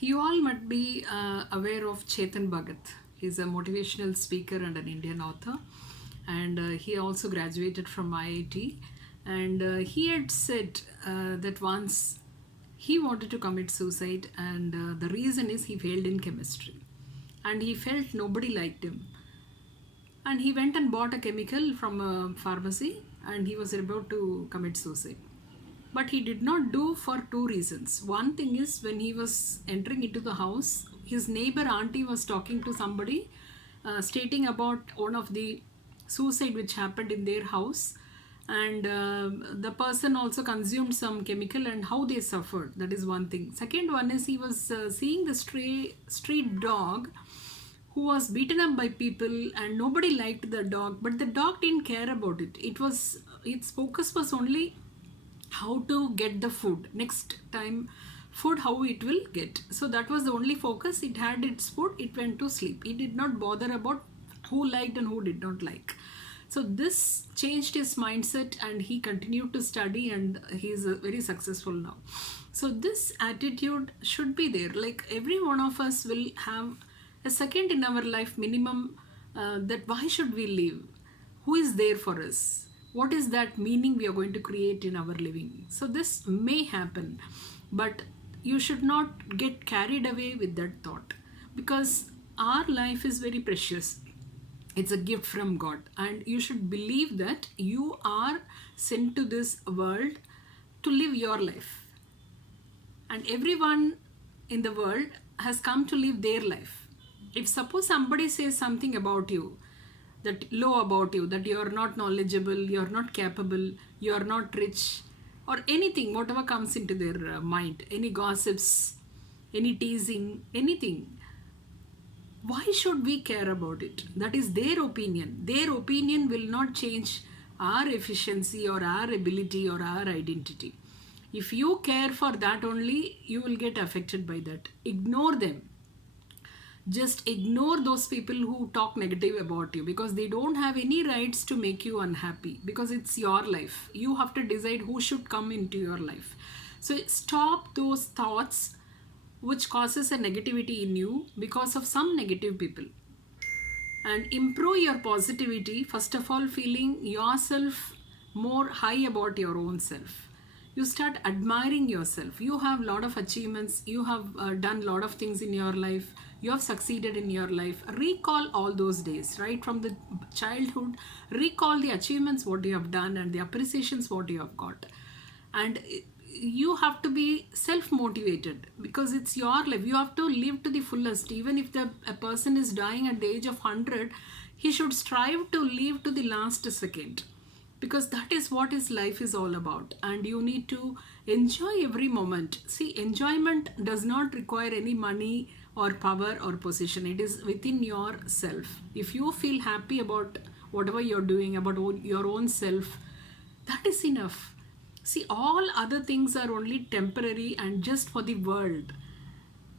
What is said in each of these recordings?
You all might be aware of Chetan Bhagat. He's a motivational speaker and an Indian author, and he also graduated from IIT. And he had said that once he wanted to commit suicide, and the reason is he failed in chemistry, and he felt nobody liked him, and he went and bought a chemical from a pharmacy, and he was about to commit suicide, but he did not do for two reasons. One thing is, when he was entering into the house, his neighbor auntie was talking to somebody, stating about one of the suicide which happened in their house, and the person also consumed some chemical and how they suffered. That is one thing. Second one is, he was seeing the street dog who was beaten up by people, and nobody liked the dog, but the dog didn't care about it. Its focus was only how to get the food next time, food how it will get. So that was the only focus. It had its food, it went to sleep. It did not bother about who liked and who did not like. So this changed his mindset, and he continued to study, and he is very successful now. So this attitude should be there. Like, every one of us will have a second in our life minimum, that why should we live, who is there for us, what is that meaning we are going to create in our living. So this may happen, but you should not get carried away with that thought, because our life is very precious. It's a gift from God, and you should believe that you are sent to this world to live your life, and everyone in the world has come to live their life. If suppose somebody says something about you, that low about you, that you are not knowledgeable, you are not capable, you are not rich, or anything, whatever comes into their mind, any gossips, any teasing, anything, why should we care about it? That is their opinion. Their opinion will not change our efficiency or our ability or our identity. If you care for that only, you will get affected by that. Ignore them. Just ignore those people who talk negative about you, because they don't have any rights to make you unhappy, because it's your life. You have to decide who should come into your life. So stop those thoughts which causes a negativity in you because of some negative people, and improve your positivity. First of all, feeling yourself more high about your own self. You start admiring yourself. You have a lot of achievements, you have done a lot of things in your life, you have succeeded in your life. Recall all those days, right from the childhood. Recall the achievements what you have done and the appreciations what you have got, and you have to be self-motivated, because it's your life. You have to live to the fullest. Even if a person is dying at the age of 100, he should strive to live to the last second, because that is what his life is all about, and you need to enjoy every moment. See, enjoyment does not require any money or power or position. It is within yourself. If you feel happy about whatever you're doing, about your own self, that is enough. See, all other things are only temporary and just for the world.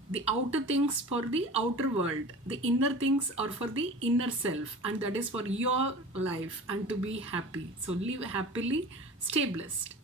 The outer things for the outer world, the inner things are for the inner self, and that is for your life and to be happy. So live happily, stay blessed.